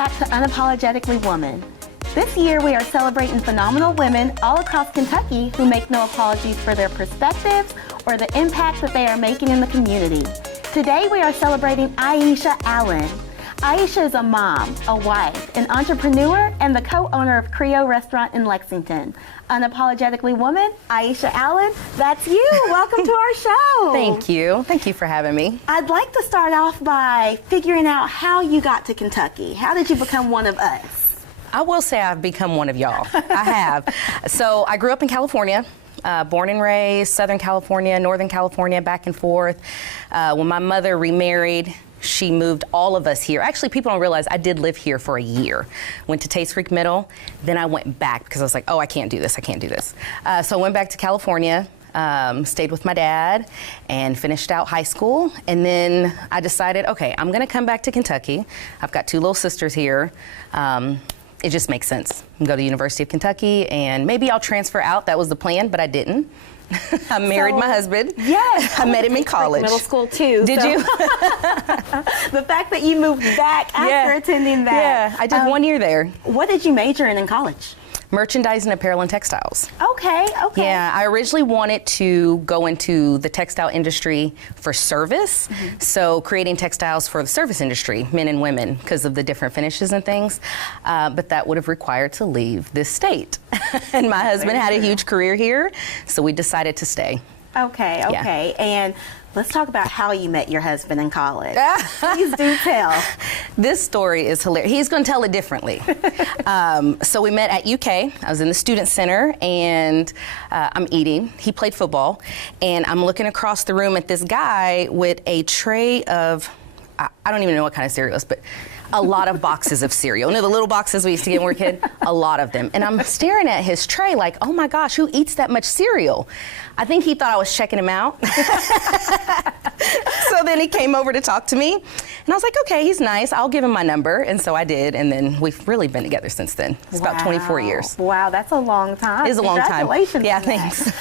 back to Unapologetically Woman. This year we are celebrating phenomenal women all across Kentucky who make no apologies for their perspectives or the impact that they are making in the community. Today we are celebrating Ieasha Allen. Ieasha is a mom, a wife, an entrepreneur, and the co-owner of Creole Restaurant in Lexington. Unapologetically Woman, Ieasha Allen, that's you. Welcome to our show. Thank you. Thank you for having me. I'd like to start off by figuring out how you got to Kentucky. How did you become one of us? I will say I've become one of y'all. I have. So I grew up in California. Born and raised, Southern California, Northern California, back and forth. When my mother remarried, she moved all of us here. Actually, people don't realize I did live here for a year. Went to Taste Creek Middle, then I went back because I was like, oh, I can't do this, I can't do this. So I went back to California, stayed with my dad, and finished out high school. And then I decided, okay, I'm gonna come back to Kentucky. I've got two little sisters here. It just makes sense. I'm go to the University of Kentucky, and maybe I'll transfer out. That was the plan, but I didn't. I married my husband. Yes. I met him in college. Middle school too. Did you? The fact that you moved back after attending that. Yeah, I did 1 year there. What did you major in college? Merchandising, apparel, and textiles. Okay. Yeah, I originally wanted to go into the textile industry for service. So creating textiles for the service industry, men and women, because of the different finishes and things. But that would have required to leave this state. And my husband had a huge career here, so we decided to stay. Okay. Yeah. And let's talk about how you met your husband in college. Please do tell. This story is hilarious. He's going to tell it differently. So we met at UK. I was in the student center, and I'm eating. He played football, and I'm looking across the room at this guy with a tray of, I don't even know what kind of cereal it was, but a lot of boxes of cereal. You know the little boxes we used to get when we were a kid? A lot of them. And I'm staring at his tray like, oh my gosh, who eats that much cereal? I think he thought I was checking him out. So then he came over to talk to me. And I was like, okay, he's nice. I'll give him my number. And so I did. And then we've really been together since then. It's about 24 years. Wow, that's a long time. It is a long time. Congratulations. Yeah, thanks.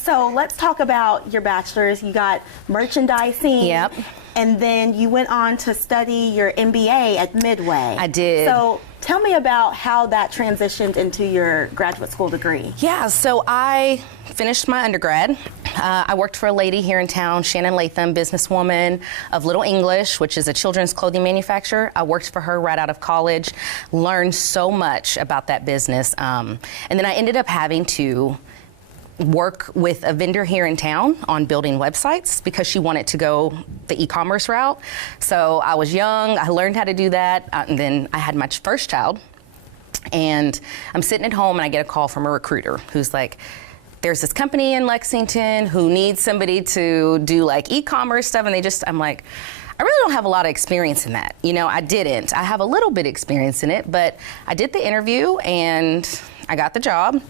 So let's talk about your bachelor's. You got merchandising. Yep. And then you went on to study your MBA at Midway. I did. So tell me about how that transitioned into your graduate school degree. Yeah, so I finished my undergrad. I worked for a lady here in town, Shannon Latham, businesswoman of Little English, which is a children's clothing manufacturer. I worked for her right out of college, learned so much about that business. And then I ended up having to work with a vendor here in town on building websites because she wanted to go the e-commerce route. So I was young, I learned how to do that, and then I had my first child. And I'm sitting at home and I get a call from a recruiter who's like, there's this company in Lexington who needs somebody to do like e-commerce stuff, and I'm like, I really don't have a lot of experience in that. You know, I didn't. I have a little bit of experience in it, but I did the interview and I got the job.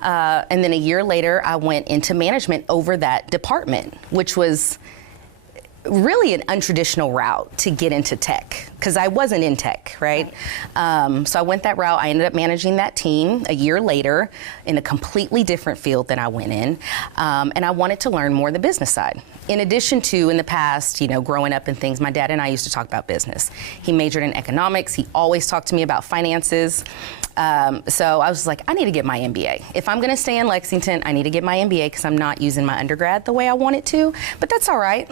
And then a year later, I went into management over that department, which was really an untraditional route to get into tech, because I wasn't in tech, right? So I went that route. I ended up managing that team a year later in a completely different field than I went in. And I wanted to learn more the business side. In addition to, in the past, you know, growing up and things, my dad and I used to talk about business. He majored in economics. He always talked to me about finances. So I was like, I need to get my MBA. If I'm going to stay in Lexington, I need to get my MBA because I'm not using my undergrad the way I want it to. But that's all right.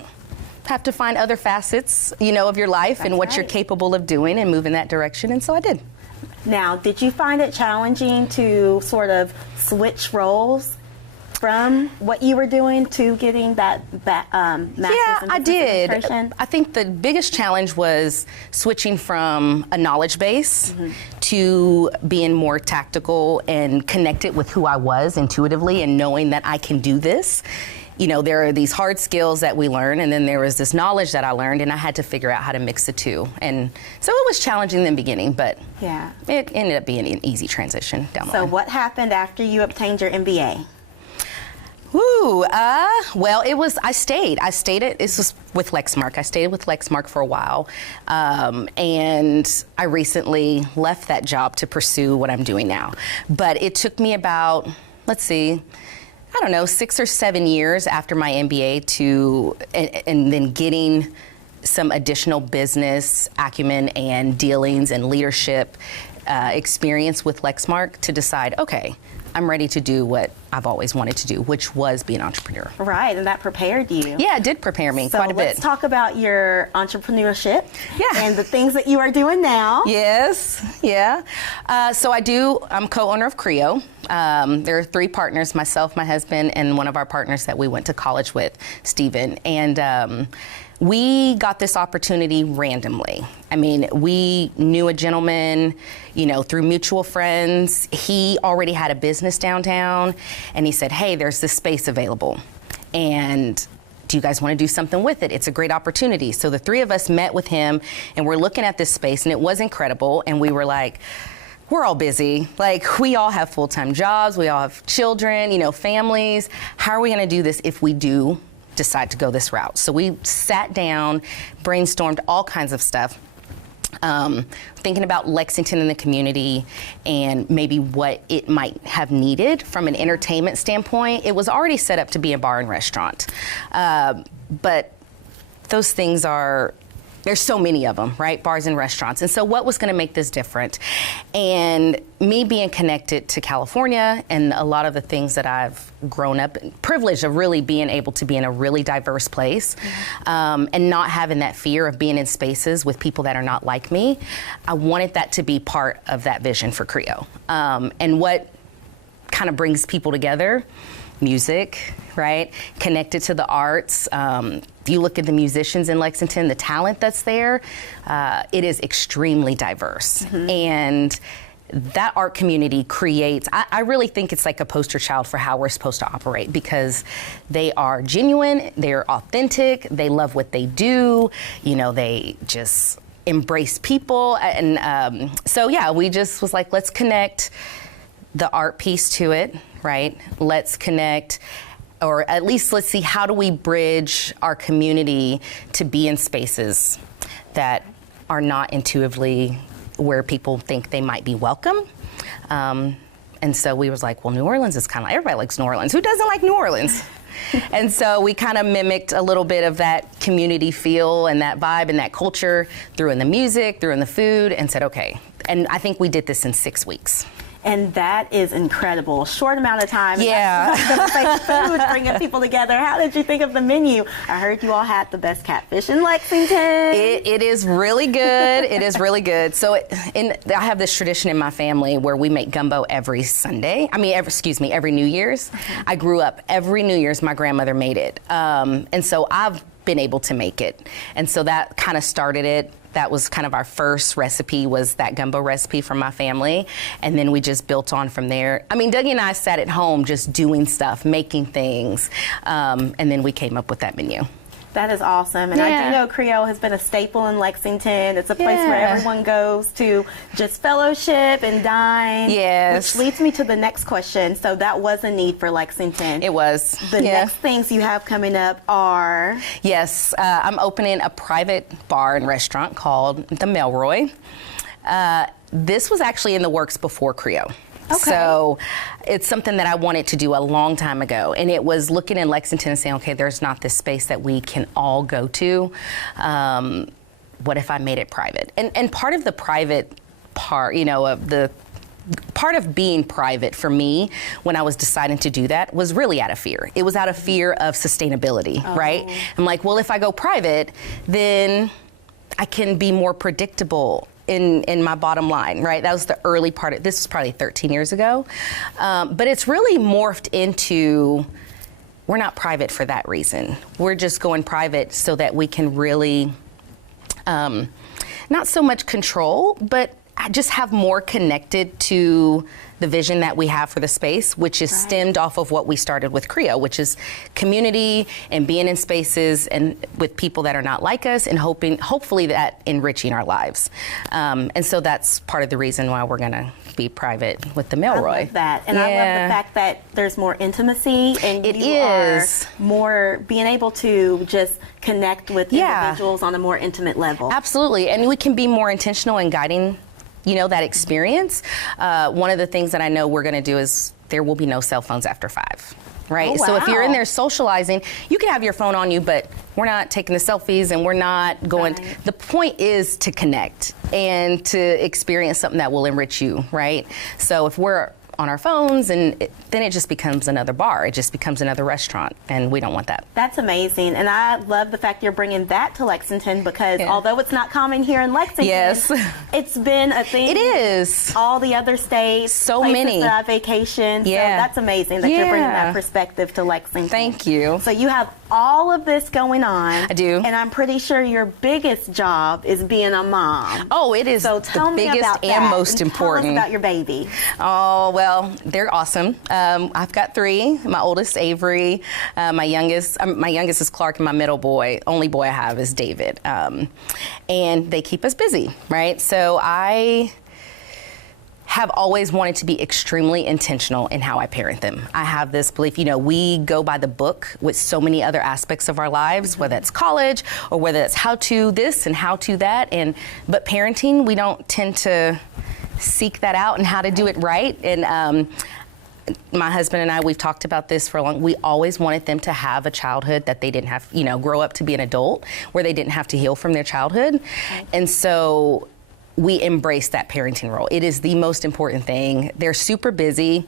Have to find other facets, you know, of your life and what you're capable of doing and move in that direction. And so I did. Now, did you find it challenging to sort of switch roles from what you were doing to getting that master's in I business did. administration? I think the biggest challenge was switching from a knowledge base to being more tactical and connected with who I was intuitively and knowing that I can do this. You know, there are these hard skills that we learn, and then there was this knowledge that I learned, and I had to figure out how to mix the two. And so it was challenging in the beginning, but yeah, it ended up being an easy transition down the line. So what happened after you obtained your MBA? Well, I stayed this was with Lexmark. I stayed with Lexmark for a while. And I recently left that job to pursue what I'm doing now. But it took me about, I don't know, 6 or 7 years after my MBA and then getting some additional business acumen and dealings and leadership experience with Lexmark to decide, okay, I'm ready to do what I've always wanted to do, which was be an entrepreneur. Right, and that prepared you. Yeah, it did prepare me quite a bit. So let's talk about your entrepreneurship Yeah. and the things that you are doing now. Yes, yeah. I'm co-owner of Creo. There are 3 partners, myself, my husband, and one of our partners that we went to college with, Steven. And we got this opportunity randomly. I mean, we knew a gentleman, through mutual friends. He already had a business downtown, and he said, hey, there's this space available. And do you guys want to do something with it? It's a great opportunity. So the 3 of us met with him, and we're looking at this space, and it was incredible. And we were like, we're all busy. Like, we all have full-time jobs. We all have children, families. How are we going to do this if we do decide to go this route? So we sat down, brainstormed all kinds of stuff, thinking about Lexington and the community and maybe what it might have needed from an entertainment standpoint. It was already set up to be a bar and restaurant, but those things there's so many of them, right? Bars and restaurants. And so what was going to make this different? And me being connected to California and a lot of the things that I've grown up, privileged of really being able to be in a really diverse place, and not having that fear of being in spaces with people that are not like me, I wanted that to be part of that vision for Creo. And what kind of brings people together? Music, right? Connected to the arts. If you look at the musicians in Lexington, the talent that's there, it is extremely diverse. Mm-hmm. And that art community creates, I really think it's like a poster child for how we're supposed to operate, because they are genuine, they're authentic, they love what they do, they just embrace people. And so yeah, we just was like, let's connect the art piece to it, right? Let's connect, or at least let's see, how do we bridge our community to be in spaces that are not intuitively where people think they might be welcome. And so we was like, well, New Orleans is kind of, everybody likes New Orleans. Who doesn't like New Orleans? And so we kind of mimicked a little bit of that community feel and that vibe and that culture, threw in the music, threw in the food, and said, okay. And I think we did this in 6 weeks. And that is incredible. Short amount of time. Yeah. Food, bringing people together. How did you think of the menu? I heard you all had the best catfish in Lexington. It is really good. It is really good. So I have this tradition in my family where we make gumbo every Sunday. Every New Year's. Okay. I grew up, every New Year's my grandmother made it. And so I've been able to make it. And so that kind of started it. That was kind of our first recipe, was that gumbo recipe from my family. And then we just built on from there. I mean, Dougie and I sat at home just doing stuff, making things. And then we came up with that menu. That is awesome. And I do know Creo has been a staple in Lexington. It's a place where everyone goes to just fellowship and dine. Yes. Which leads me to the next question. So that was a need for Lexington. It was. The next things you have coming up are? Yes. I'm opening a private bar and restaurant called the Melroy. This was actually in the works before Creo. Okay. So it's something that I wanted to do a long time ago. And it was looking in Lexington and saying, okay, there's not this space that we can all go to. What if I made it private? And part of the private part, of the part of being private for me when I was deciding to do that was really out of fear. It was out of fear of sustainability, right? I'm like, well, if I go private, then I can be more predictable in my bottom line, right? That was the early part. This was probably 13 years ago. But it's really morphed into, we're not private for that reason. We're just going private so that we can really, not so much control, but just have more connected to the vision that we have for the space, which is stemmed off of what we started with Creo, which is community and being in spaces and with people that are not like us, and hopefully that enriching our lives. And so that's part of the reason why we're gonna be private with the Melroy. I love that. And I love the fact that there's more intimacy, and you are more being able to just connect with individuals on a more intimate level. Absolutely. And we can be more intentional in guiding that experience. One of the things that I know we're going to do is there will be no cell phones after 5. right? Oh, So if you're in wow. there socializing, you can have your phone on you, but we're not taking the selfies and we're not going. Right. The point is to connect and to experience something that will enrich you, right? So if we're on our phones, and then it just becomes another bar. It just becomes another restaurant, and we don't want that. That's amazing, and I love the fact you're bringing that to Lexington because although it's not common here in Lexington, Yes. it's been a thing. It is. All the other states, So places many. that I vacation. Yeah. So that's amazing that you're bringing Yeah. that perspective to Lexington. Thank you. So you have all of this going on. I do. And I'm pretty sure your biggest job is being a mom. Oh, it is So the tell me biggest about that and most and important. Tell us about your baby. Oh, well, they're awesome. I've got 3. My oldest, Avery. My youngest is Clark, and my middle boy, only boy I have, is David. And they keep us busy, right? So I have always wanted to be extremely intentional in how I parent them. I have this belief, we go by the book with so many other aspects of our lives, whether it's college or whether it's how to this and how to that. But parenting, we don't tend to seek that out and how to do it right. And my husband and I, we've talked about this for a long. We always wanted them to have a childhood that they didn't have, grow up to be an adult where they didn't have to heal from their childhood. Okay. And so we embrace that parenting role. It is the most important thing. They're super busy.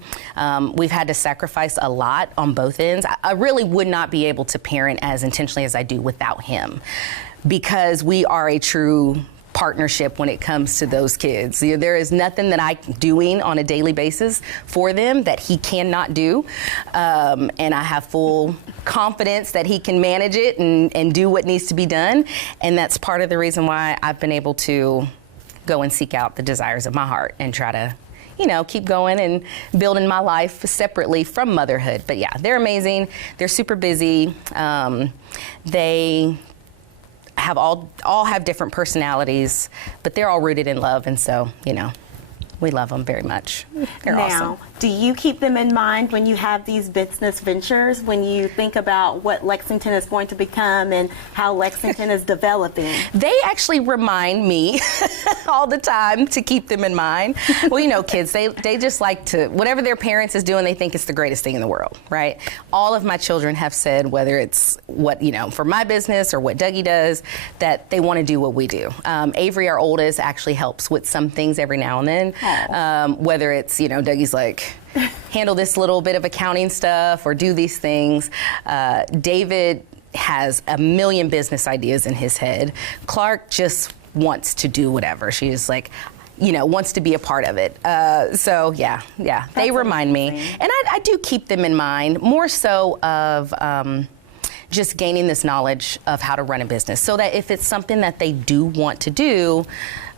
We've had to sacrifice a lot on both ends. I really would not be able to parent as intentionally as I do without him, because we are a true partnership when it comes to those kids. There is nothing that I'm doing on a daily basis for them that he cannot do. And I have full confidence that he can manage it and do what needs to be done. And that's part of the reason why I've been able to go and seek out the desires of my heart and try to, keep going and building my life separately from motherhood. But yeah, they're amazing. They're super busy. They have all have different personalities, but they're all rooted in love. And so, we love them very much. They're awesome. Do you keep them in mind when you have these business ventures, when you think about what Lexington is going to become and how Lexington is developing? They actually remind me all the time to keep them in mind. Well, kids, they just like to, whatever their parents is doing, they think it's the greatest thing in the world, right? All of my children have said, whether it's what, for my business or what Dougie does, that they want to do what we do. Avery, our oldest, actually helps with some things every now and then. Whether it's, Dougie's like, handle this little bit of accounting stuff or do these things. David has a million business ideas in his head. Clark just wants to do whatever. She's like, wants to be a part of it. So yeah, they remind me. And I do keep them in mind, more so of just gaining this knowledge of how to run a business, so that if it's something that they do want to do,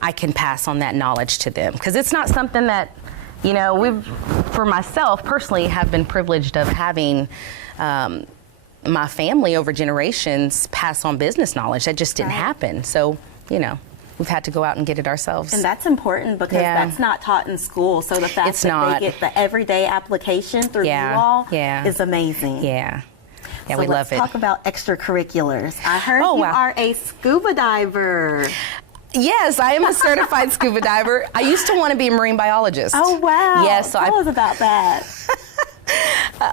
I can pass on that knowledge to them. Because it's not something that, for myself personally, have been privileged of having my family over generations pass on business knowledge. That just didn't happen. So, we've had to go out and get it ourselves. And that's important because that's not taught in school. So the fact that they get the everyday application through you all is amazing. Yeah, so we love it. Let's talk about extracurriculars. I heard you are a scuba diver. Yes, I am a certified scuba diver. I used to want to be a marine biologist. Oh, wow. Yes, Tell us about that.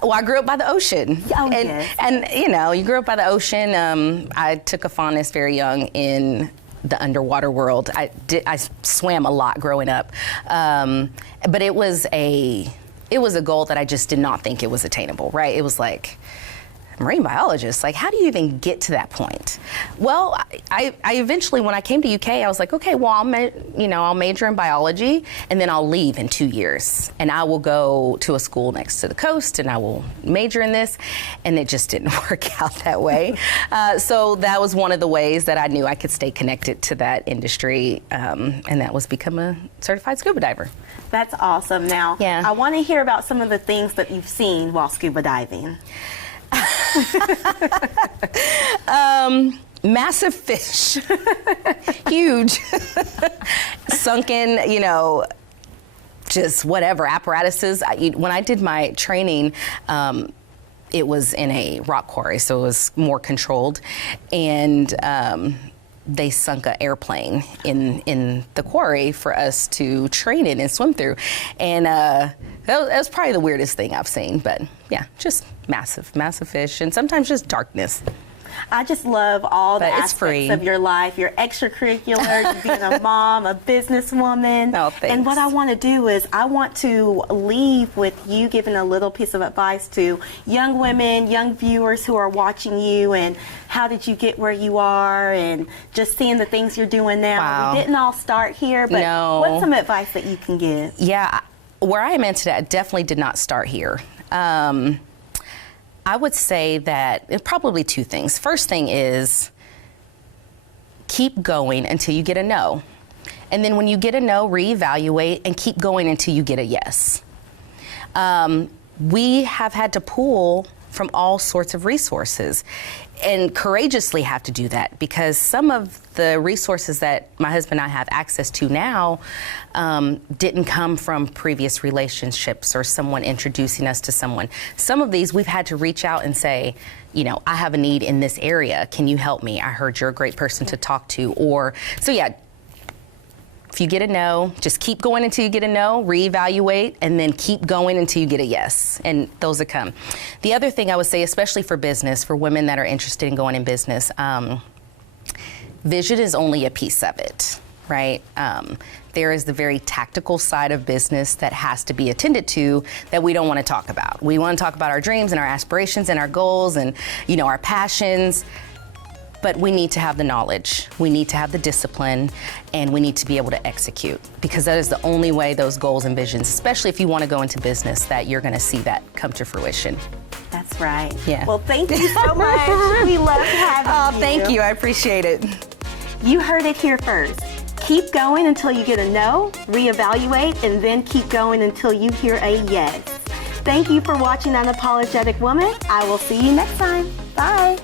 Well, I grew up by the ocean. Oh, and you grew up by the ocean. I took a fondness very young in the underwater world. I swam a lot growing up. But it was a goal that I just did not think it was attainable, right? It was like, marine biologist, like, how do you even get to that point? Well, I eventually, when I came to UK, I was like, okay, well, I'll major in biology, and then I'll leave in 2 years, and I will go to a school next to the coast, and I will major in this, and it just didn't work out that way. So that was one of the ways that I knew I could stay connected to that industry, and that was become a certified scuba diver. That's awesome. Now, I want to hear about some of the things that you've seen while scuba diving. Massive fish, huge, sunken, just whatever apparatuses. When I did my training, it was in a rock quarry, so it was more controlled, and they sunk an airplane in the quarry for us to train in and swim through. And That was probably the weirdest thing I've seen, but yeah, just massive, massive fish, and sometimes just darkness. I just love all the But it's aspects free. of your life, your extracurricular, you being a mom, a businesswoman. Oh, thanks. And what I want to do is I want to leave with you giving a little piece of advice to young women, young viewers who are watching you, and how did you get where you are, and just seeing the things you're doing now. Wow. We didn't all start here, but No. what's some advice that you can give? Yeah, where I am at today, I definitely did not start here. I would say that probably two things. First thing is keep going until you get a no. And then when you get a no, reevaluate and keep going until you get a yes. We have had to pull from all sorts of resources and courageously have to do that, because some of the resources that my husband and I have access to now didn't come from previous relationships or someone introducing us to someone. Some of these we've had to reach out and say, you know, I have a need in this area. Can you help me? I heard you're a great person to talk to. Or, so yeah, if you get a no, just keep going until you get a no, reevaluate, and then keep going until you get a yes, and those that come. The other thing I would say, especially for business, for women that are interested in going in business, vision is only a piece of it, right? There is the very tactical side of business that has to be attended to that we don't want to talk about. We want to talk about our dreams and our aspirations and our goals and, you know, our passions. But we need to have the knowledge, we need to have the discipline, and we need to be able to execute, because that is the only way those goals and visions, especially if you want to go into business, that you're going to see that come to fruition. That's right. Yeah. Well, thank you so much. We love having you. Thank you. I appreciate it. You heard it here first. Keep going until you get a no, reevaluate, and then keep going until you hear a yes. Thank you for watching Unapologetic Woman. I will see you next time. Bye.